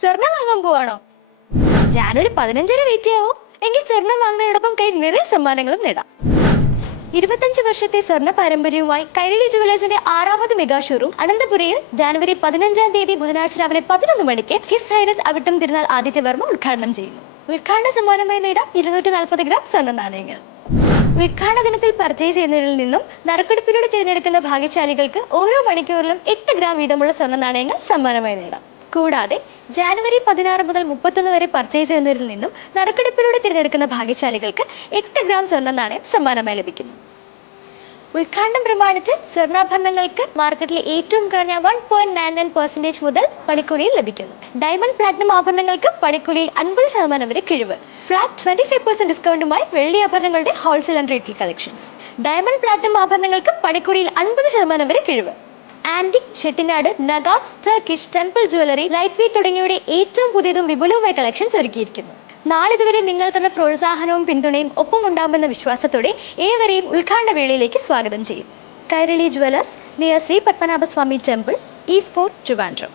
സ്വർണം വാങ്ങാൻ പോവാണോ? ജാനുവരി വരെ വെയിറ്റ് ചെയ്യാവോ. എങ്കിൽ സ്വർണം വാങ്ങുന്നതിനോടൊപ്പം കൈ നിറയെ സമ്മാനങ്ങളും നേടാം. ഇരുപത്തഞ്ച് വർഷത്തെ സ്വർണ പാരമ്പര്യവുമായി കൈരളി ജുവലേഴ്സിന്റെ ആറാമത് മെഗാ ഷോറൂം അനന്തപുരയിൽ ജനുവരി പതിനഞ്ചാം തീയതി ബുധനാഴ്ച രാവിലെ പതിനൊന്ന് മണിക്ക് ഹിസ് ഹൈനസ് അവിട്ടം തിരുനാൾ ആദിത്യവർമ്മ ഉദ്ഘാടനം ചെയ്യുന്നു. ഉദ്ഘാടന സമ്മാനമായി നേടാം ഇരുന്നൂറ്റി നാൽപ്പത് ഗ്രാം സ്വർണ നാണയങ്ങൾ. ഉദ്ഘാടന ദിനത്തിൽ പർച്ചേസ് ചെയ്യുന്നതിൽ നിന്നും നറുക്കെടുപ്പിലൂടെ തിരഞ്ഞെടുക്കുന്ന ഭാഗ്യശാലികൾക്ക് ഓരോ മണിക്കൂറിലും എട്ട് ഗ്രാം വീതമുള്ള സ്വർണ നാണയങ്ങൾ സമ്മാനമായി നേടാം. കൂടാതെ ജാനുവരി പതിനാറ് മുതൽ മുപ്പത്തൊന്ന് വരെ പർച്ചേസ് ചെയ്യുന്നവരിൽ നിന്നും നറുക്കെടുപ്പിലൂടെ തിരഞ്ഞെടുക്കുന്ന ഭാഗ്യശാലികൾക്ക് എട്ട് ഗ്രാം സ്വർണ നാണയം സമ്മാനമായി ലഭിക്കുന്നു. ഉദ്ഘാടനം പ്രമാണിച്ച് സ്വർണാഭരണങ്ങൾക്ക് മാർക്കറ്റിലെ ഏറ്റവും കുറഞ്ഞ one point nine nine percentage മുതൽ പണിക്കൂലിയിൽ ലഭിക്കുന്നു. ഡയമണ്ട് പ്ലാറ്റിനം ആഭരണങ്ങൾക്ക് പണിക്കൂലിയിൽ അൻപത് ശതമാനം വരെ കിഴിവ്. ഫ്ലാറ്റ് ട്വന്റി ഫൈവ് പെർസെന്റ് ഡിസ്കൗണ്ടുമായി വെള്ളി ആഭരണങ്ങളുടെ wholesale and retail collections diamond platinum ആഭരണങ്ങൾക്ക് പണിക്കൂലിയിൽ അൻപത് ശതമാനം വരെ കിഴിവ്. Antique Chettinad Nagas Turkish temple jewellery light weight തുടങ്ങിയവയുടെ ഏറ്റവും പുതിയതും വിപുലവുമായ കളക്ഷൻസ് ഒരുക്കിയിരിക്കുന്നു. നാളിതുവരെ നിങ്ങൾ തന്ന പ്രോത്സാഹനവും പിന്തുണയും ഒപ്പം ഉണ്ടാകുമെന്ന വിശ്വാസത്തോടെ ഏവരെയും ഉദ്ഘാടന വേളയിലേക്ക് സ്വാഗതം ചെയ്യും. Kairali jewellers near Sree Padmanabhaswamy temple ഈ സ്പോർട്ട് ട്രിവാൻഡ്രം